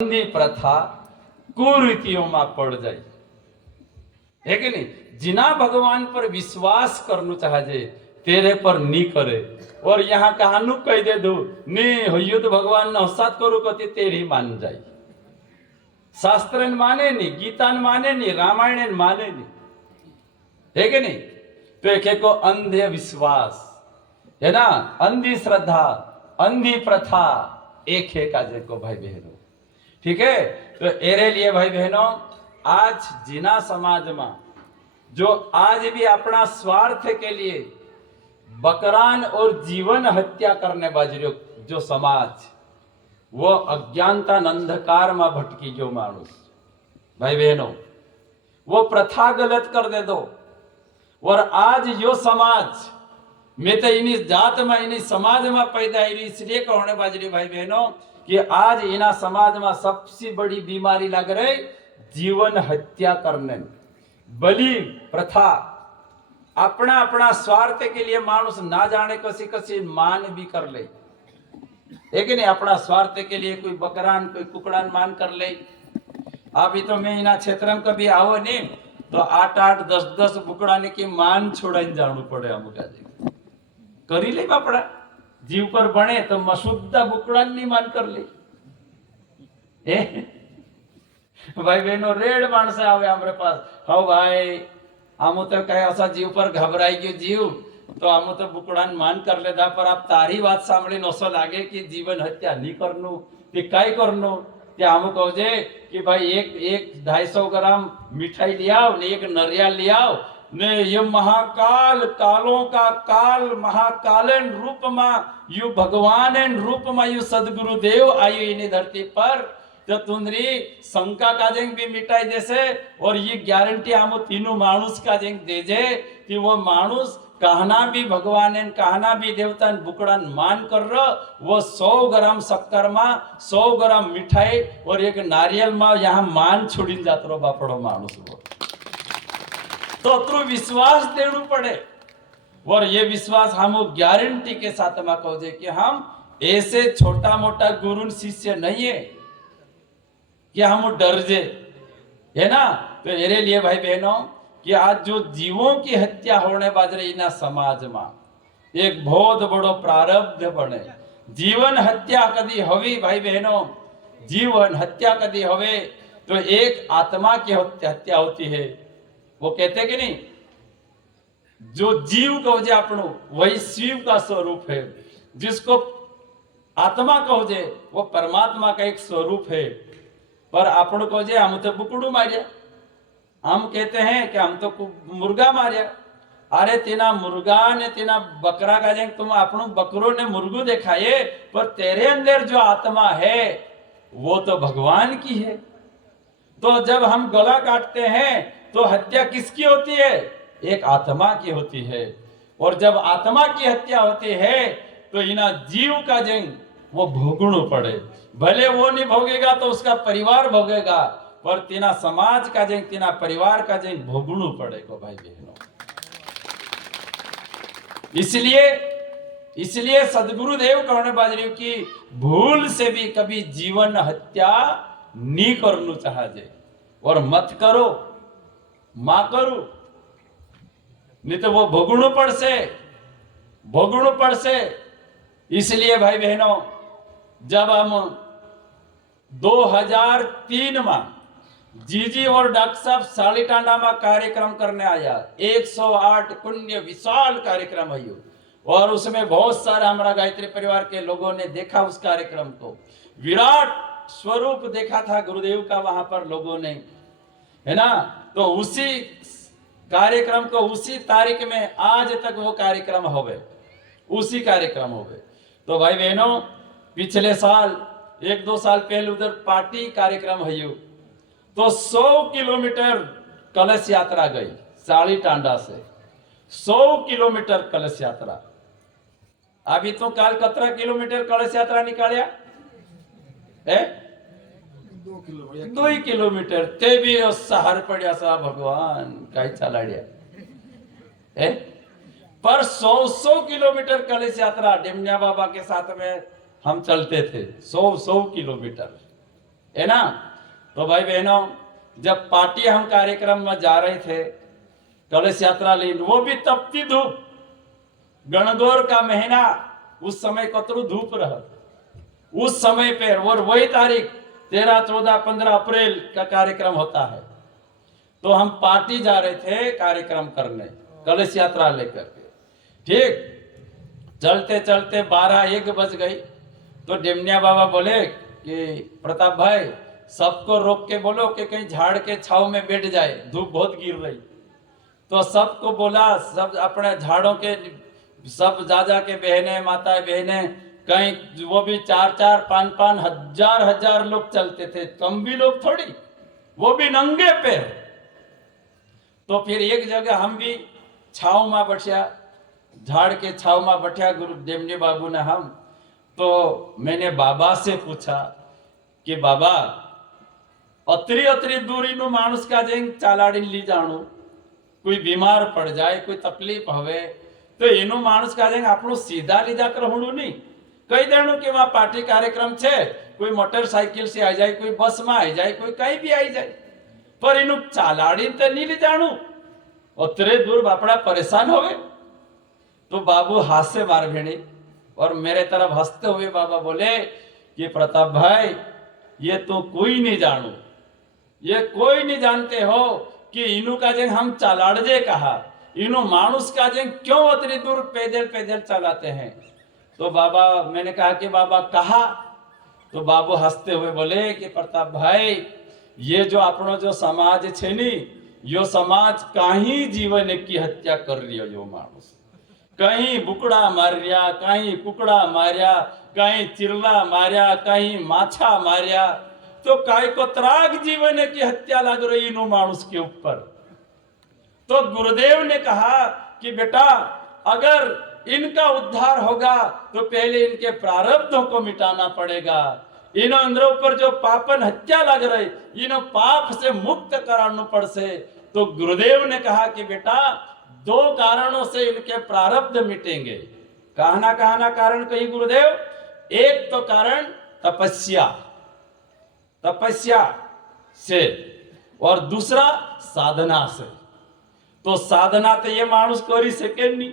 ની પ્રથા कुरीतियों पड़ जाए है कि नहीं। जिना भगवान पर विश्वास करना चाहे तेरे पर नी करे और यहाँ कहानू कह दे दो नी हो तो भगवान ने हसात करू कति तेरी मान जाए। शास्त्र माने नहीं, गीता माने नहीं, रामायण माने नहीं, है कि नहीं। तो एक को अंधे विश्वास है ना, अंधी श्रद्धा, अंधी प्रथा एक है काजे को भाई बहनों, ठीक है। तो एरे लिए भाई बहनों आज जिना समाज में जो आज भी अपना स्वार्थ के लिए बकरान और जीवन हत्या करने बाजरियो जो समाज वो अज्ञानता अंधकार में भटकी गयो मानुस भाई बहनों वो प्रथा गलत कर दे दो। और आज यो समाज मैं तो इन्हीं जात में इन्हीं समाज में पैदा इसलिए कहने बाजरी भाई बहनों कि आज इना समाज में सबसे बड़ी बीमारी लग रही जीवन हत्या करने, बलि प्रथा। अपना अपना स्वार्थ के लिए मानुष ना जाने कसी कसी मान भी कर ले, एक नहीं अपना स्वार्थ के लिए कोई बकरान कोई कुकड़ान मान कर ले। अभी तो मैं इना क्षेत्र में कभी आओ नहीं तो 8-8 10-10 बुकड़ा ने की मान छोड़ाई जाणू पड़े अमुक करी ले बापड़ा जीव पर बने तो मसुद्दा बुकड़ानी मान कर ले। भाई बहनों रेड माणसे आवे हमारे पास, हाँ भाई आमु तो कहे ऐसा जीव पर घबराई गयो जीव तो आमु तो बुकड़ान मान कर लेता, पर आप तारी बात सांभळीने असो लागे कि जीवन हत्या नहीं करनु ते काय करनु ते आमु कहजे कि भाई एक 250 ग्राम मिठाई लियाओ ने एक नरियल लियाओ ने ये महाकाल कालों का काल महाकालन रूप में यू भगवान रूप में यू सदगुरु देव आयु इन्हें धरती पर तो तुंदरी शंका का जेंग भी मिटाई देसे और ये गारंटी हम तीनों मानुष का जेंग दे जे कि वो मानुष कहना भी भगवान कहना भी देवता बुकड़ान मान कर रो वो 100 ग्राम शक्कर में 100 ग्राम मिठाई और एक नारियल में यहाँ मान छोड़ी जात रो बापड़ो मानुष वो तो अतरू विश्वास देना पड़े। और ये विश्वास हम गारंटी के साथ में कहो जे कि हम ऐसे छोटा मोटा गुरु शिष्य नहीं है कि हम डर जे, है ना। तो मेरे लिए भाई बहनों कि आज जो जीवों की हत्या होने बाजरे इना समाज में एक बहुत बड़ो प्रारब्ध बने। जीवन हत्या कदी हवी भाई बहनों, जीवन हत्या कदी हवे तो एक आत्मा की हत्या होती है। वो कहते कि नहीं जो जीव कहो जे अपनो वही शिव का स्वरूप है, जिसको आत्मा कहो जे वो परमात्मा का एक स्वरूप है। पर आपण कहो जे हम तो बुकड़ू मारिया, हम कहते हैं कि हम तो मुर्गा मारिया। अरे तेना मुर्गा ने तेना बकरा का जेंग तुम अपनो बकरो ने मुर्गू देखाए पर तेरे अंदर जो आत्मा है वो तो भगवान की है। तो जब हम गला काटते हैं तो हत्या किसकी होती है? एक आत्मा की होती है। और जब आत्मा की हत्या होती है तो इना जीव का जेंग वो भोगणो पड़े, भले वो नहीं भोगेगा तो उसका परिवार भोगेगा, पर तेना समाज का जेंग तेना परिवार का जेंग भोगणो पड़ेगा भाई बहनों। इसलिए सदगुरुदेव कहने बाजरी की भूल से भी कभी जीवन हत्या नहीं करना चाहिए और मत करो मां करो नहीं तो वो भोगणो पड़से। इसलिए भाई बहनों जब हम 2003 में जीजी और डॉक्टर साहब सालीटांडा में कार्यक्रम करने आया, 108 पुण्य विशाल कार्यक्रम है और उसमें बहुत सारा हमारा गायत्री परिवार के लोगों ने देखा उस कार्यक्रम को। विराट स्वरूप देखा था गुरुदेव का वहां पर लोगों ने, है ना। तो उसी कार्यक्रम को उसी तारीख में आज तक वो कार्यक्रम होवे, उसी कार्यक्रम होवे। तो भाई बहनों पिछले साल 1-2 साल पहले उधर पार्टी कार्यक्रम है तो 100 किलोमीटर कलश यात्रा गई सालीटांडा से, 100 किलोमीटर कलश यात्रा। अभी तो काल 17 किलोमीटर कलश यात्रा निकालिया है 2 किलोमीटर ते भी सहार पड़ा सा भगवान कई चलाड़िया है। पर 100 किलोमीटर कलश यात्रा डेमनिया बाबा के साथ में हम चलते थे 100 किलोमीटर है ना। तो भाई बहनों, जब पार्टी हम कार्यक्रम में जा रहे थे कलश यात्रा लेने, वो भी तपती धूप, गणगौर का महीना, उस समय कतरू धूप रहा उस समय पे, और वही तारीख 13, 14, 15 अप्रैल का कार्यक्रम होता है। तो हम पार्टी जा रहे थे कार्यक्रम करने कलश यात्रा लेकर के, ठीक। चलते चलते 12-1 बज गई। तो डेमनिया बाबा बोले कि प्रताप भाई सबको रोक के बोलो कि कहीं झाड़ के छाव में बैठ जाए, धूप बहुत गिर रही। तो सबको बोला, सब अपने झाड़ों के सब जा के बहने माताएं बहने, कहीं वो भी 4-4, 5-5 हजार लोग चलते थे, कम भी लोग थोड़ी, वो भी नंगे पैर। तो फिर एक जगह हम भी छाव में बैठा, झाड़ के छाव में बैठा गुरु डेमनी बाबू ने हम। तो मैंने बाबा से पूछा कि बाबा अतरी अतरी दूरी नु मानुस का जेंग चालाड़ी ली जाणु, कोई बीमार पड़ जाए, कोई तकलीफ हवे तो एनु मानुस का जेंग आपनो सीधा लीजा कर होणु नहीं, कही देणु कि वहां पार्टी कार्यक्रम छे, कोई मोटरसाइकिल से आ जाए, कोई बस में आ जाए, कोई कहीं भी आई जाए, पर एनु चालाड़ी तो नहीं ली जाणु, अतरे दूर बापड़ा परेशान होवे। तो बाबू हाथ से मार भेड़ी और मेरे तरफ हंसते हुए बाबा बोले कि प्रताप भाई ये तो कोई नहीं जानू, ये कोई नहीं जानते हो कि इनु का जेंग हम चालाड़जे कहा, इनु मानुस का जेंग क्यों उतनी दूर पैदल पैदल चलाते हैं। तो बाबा, मैंने कहा कि बाबा कहा। तो बाबू हंसते हुए बोले कि प्रताप भाई ये जो अपनो जो समाज छे नी, यो समाज कहीं जीवन की हत्या कर रही हो, यो मानुस कहीं बुकड़ा मारिया, कहीं कुकड़ा मारिया, कहीं चिरला मारिया, कहीं माछा मारिया, तो काय को त्राग जीवन की हत्या लग रही इन मानुस के ऊपर। तो गुरुदेव ने कहा कि बेटा अगर इनका उद्धार होगा तो पहले इनके प्रारब्धों को मिटाना पड़ेगा, इन अंदरों पर जो पापन हत्या लग रही, इन पाप से मुक्त कराना पड़ से। तो गुरुदेव ने कहा कि बेटा 2 कारणों से इनके प्रारब्ध मिटेंगे। कहना कारण कही गुरुदेव, एक तो कारण तपस्या से, और दूसरा साधना से। तो साधना तो ये मानुस करी सके नहीं,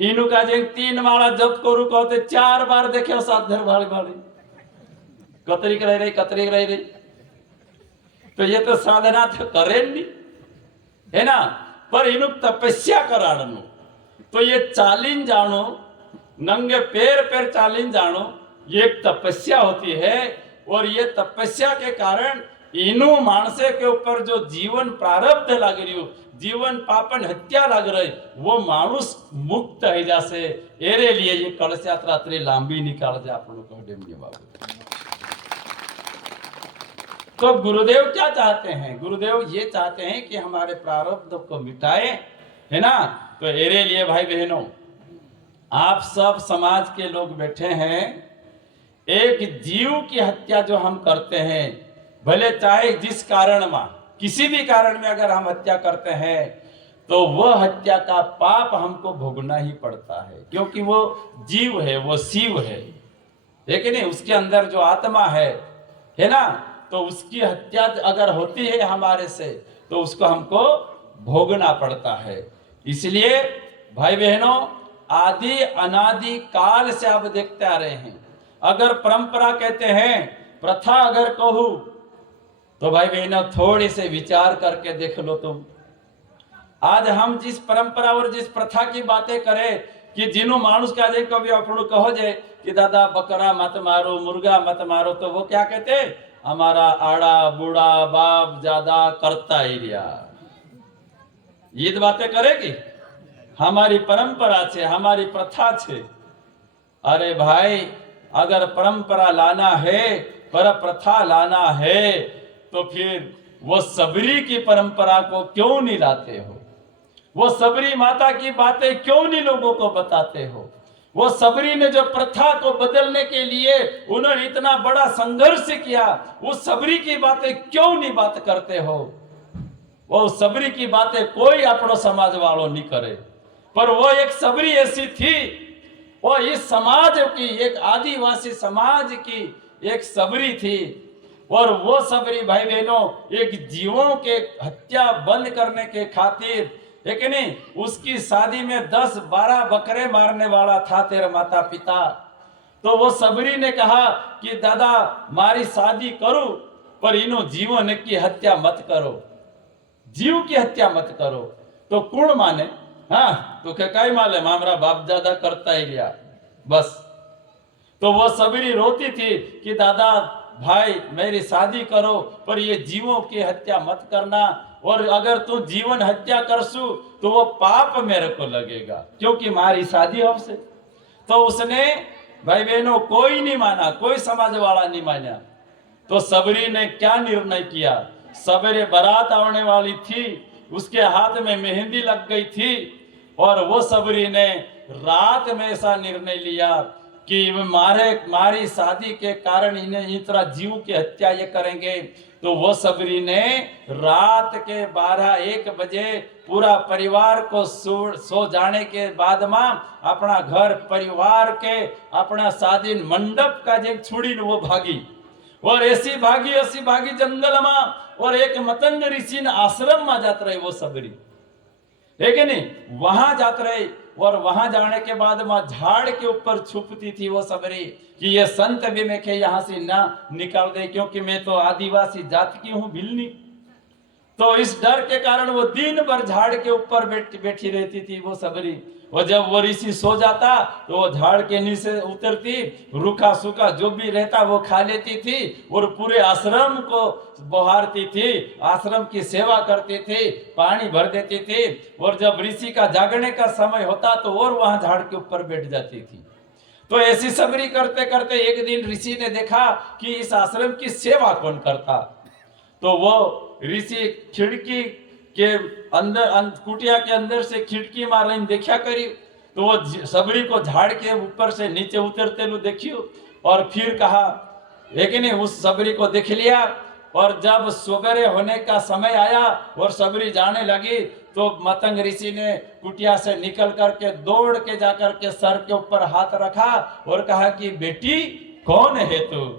इनु का जेंग 3 माला जप करू कहते 4 बार देखे साधर भाड़ी भाड़ी कतरीक रह रही, तो ये तो साधना तो करे नहीं, है ना। पर इनु तपस्या कराड़नु, तो ये चालीन जानो, नंगे पैर चालीन जानो, ये एक तपस्या होती है। और ये तपस्या के कारण इनु मानसे के ऊपर जो जीवन प्रारब्ध लग रही हो, जीवन पापन हत्या लग रही, वो मानुस मुक्त है जासे। एरे लिए ये कलश यात्रा इतनी लंबी निकाल जाए आप लोग को डेमनी बाबू। तो गुरुदेव क्या चाहते हैं? गुरुदेव ये चाहते हैं कि हमारे प्रारब्ध को मिटाए, है ना। तो एरे लिए भाई बहनों, आप सब समाज के लोग बैठे हैं, एक जीव की हत्या जो हम करते हैं, भले चाहे जिस कारण में, किसी भी कारण में अगर हम हत्या करते हैं तो वह हत्या का पाप हमको भोगना ही पड़ता है, क्योंकि वो जीव है, वो शिव है, लेकिन उसके अंदर जो आत्मा है ना। तो उसकी हत्या अगर होती है हमारे से तो उसको हमको भोगना पड़ता है। इसलिए भाई बहनों, आदि अनादि काल से आप देखते आ रहे हैं, अगर परंपरा कहते हैं, प्रथा अगर कहूं, तो भाई बहनों थोड़ी से विचार करके देख लो तुम। आज हम जिस परंपरा और जिस प्रथा की बातें करें कि जिन्हों मानुस का जे कभी अपनों कहो जे कि दादा बकरा मत मारो, मुर्गा मत मारो, तो वो क्या कहते, हमारा आड़ा बूढ़ा बाप ज्यादा करता ही रिया, ये तो बातें करेगी, हमारी परंपरा छे, हमारी प्रथा छे। अरे भाई, अगर परंपरा लाना है, पर प्रथा लाना है, तो फिर वो सबरी की परंपरा को क्यों नहीं लाते हो? वो सबरी माता की बातें क्यों नहीं लोगों को बताते हो? वो सबरी ने जो प्रथा को बदलने के लिए उन्होंने इतना बड़ा संघर्ष किया, उस सबरी की बातें क्यों नहीं बात करते हो? वो सबरी की बातें कोई अपनो समाज वालों नहीं करे, पर वो एक सबरी ऐसी थी, वो इस समाज की, एक आदिवासी समाज की एक सबरी थी। और वो सबरी भाई बहनों एक जीवों के हत्या बंद करने के खातिर, है कि नहीं, उसकी शादी में 10-12 बकरे मारने वाला था तेरा माता पिता। तो वो सबरी ने कहा कि दादा मारी शादी करो, पर इनो जीवन की हत्या मत करो, जीव की हत्या मत करो। तो कौन माने? हाँ, तो कई माले हमारा बाप दादा करता ही लिया बस। तो वो सबरी रोती थी कि दादा भाई मेरी शादी करो, पर ये जीवों की हत्या मत करना, और अगर तू जीवन हत्या करसू तो वो पाप मेरे को लगेगा, क्योंकि मारी शादी हमसे। तो उसने भाई बहनों कोई नहीं माना, कोई समाज वाला नहीं माना। तो सबरी ने क्या निर्णय किया, सवेरे बारात आने वाली थी, उसके हाथ में मेहंदी लग गई थी, और वो सबरी ने रात में ऐसा निर्णय लिया कि मारी शादी के कारण इन्हें इस तरह जीव की हत्या ये करेंगे। तो वो सबरी ने रात के 12-1 बजे पूरा परिवार को सो जाने के बाद में अपना घर परिवार के अपना शादी मंडप का जे छुड़ी वो भागी, और ऐसी भागी जंगल में, और एक मतंग ऋषि आश्रम में जात रहे वो सबरी, है कि नहीं, वहां जात रहे। और वहां जाने के बाद में झाड़ के ऊपर छुपती थी वो सबरी कि ये संत भी मैं के यहां से ना निकाल दे, क्योंकि मैं तो आदिवासी जाति की हूं, भिलनी। तो इस डर के कारण वो दिन भर झाड़ के ऊपर बैठी रहती थी वो सबरी। और जब वो ऋषि सो जाता तो वो झाड़ के नीचे उतरती, रूखा सूखा जो भी रहता वो खा लेती थी, और पूरे आश्रम को बहारती थी, आश्रम की सेवा करती थी, पानी भर देती थी। और जब ऋषि का जागने का समय होता तो और वहां झाड़ के ऊपर बैठ जाती थी। तो ऐसी सबरी करते करते एक दिन ऋषि ने देखा कि इस आश्रम की सेवा कौन करता। तो वो ऋषि खिड़की के अंदर, कुटिया के अंदर से खिड़की मार रही देखा करी। तो वो सबरी को झाड़ के ऊपर से नीचे उतरते लो देखियो, और फिर कहा, लेकिन उस सबरी को देख लिया। और जब सवेरे होने का समय आया और सबरी जाने लगी, तो मतंग ऋषि ने कुटिया से निकल करके दौड़ के जाकर के सर के ऊपर हाथ रखा और कहा कि बेटी कौन है तू?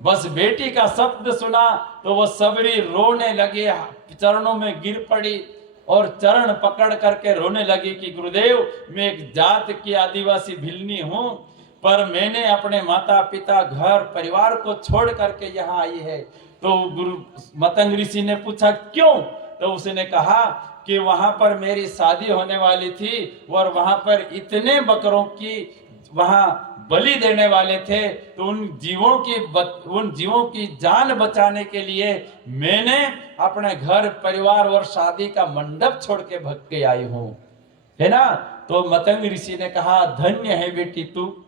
बस बेटी का शब्द सुना तो वो सबरी रोने लगी, चरणों में गिर पड़ी और चरण पकड़ करके रोने लगी कि गुरुदेव मैं एक जात की आदिवासी भिलनी हूं, पर मैंने अपने माता पिता घर परिवार को छोड़ करके यहाँ आई है। तो गुरु मतंग ऋषि ने पूछा क्यों? तो उसने कहा कि वहां पर मेरी शादी होने वाली थी और वहां पर इतने बकरों की वहां बलि देने वाले थे, तो उन जीवों की जान बचाने के लिए मैंने अपने घर परिवार और शादी का मंडप छोड़ के भग के आई हूं, है ना। तो मतंग ऋषि ने कहा धन्य है बेटी तू,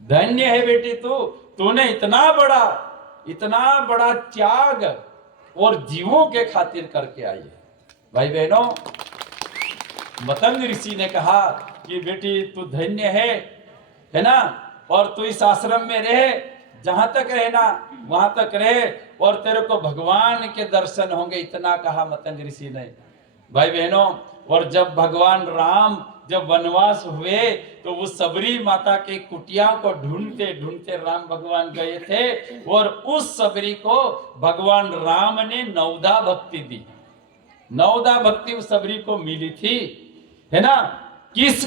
धन्य है बेटी तू, तूने इतना बड़ा त्याग और जीवों के खातिर करके आई है। भाई बहनों, मतंग ऋषि ने कहा कि बेटी तू धन्य है ना, और तू इस आश्रम में रहे, जहां तक रहना वहां तक रहे, और तेरे को भगवान के दर्शन होंगे, इतना कहा मतंग ऋषि ने। भाई बहनों, और जब भगवान राम जब वनवास हुए तो उस सबरी माता के कुटिया को ढूंढते ढूंढते राम भगवान गए थे, और उस सबरी को भगवान राम ने 9दा भक्ति दी। 9दा भक्ति उस सबरी को मिली थी, है ना। किस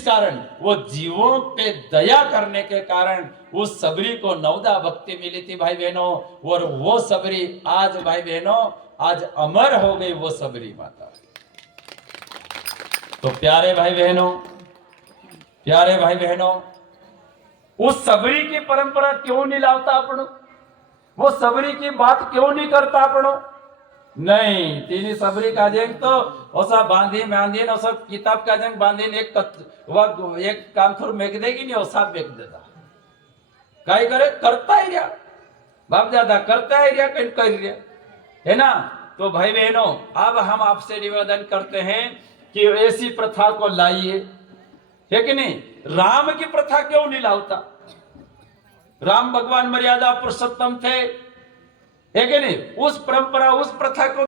कारण? वो जीवों पे दया करने के कारण उस सबरी को 9दा भक्ति मिली थी भाई बहनों। और वो सबरी आज भाई बहनों आज अमर हो गई, वो सबरी माता। तो प्यारे भाई बहनों, उस सबरी की परंपरा क्यों नहीं लावता अपनों? वो सबरी की बात क्यों नहीं करता अपनों? नहीं, तीनी सबरी का जेंग तो ओसा बांधी ओसा किताब का जेंग बांधी एक कामथुर मेक देगी नहीं, ओसा बेच देता। काय करे? करता ही रहा, बाप दादा करता ही रहा, कहीं कर रहा, है ना। तो भाई बहनों, अब हम आपसे निवेदन करते हैं कि ऐसी प्रथा को लाइए, है कि नहीं। राम की प्रथा क्यों नहीं लाता? राम भगवान मर्यादा पुरुषोत्तम थे, है कि नहीं। उस परंपरा उस प्रथा को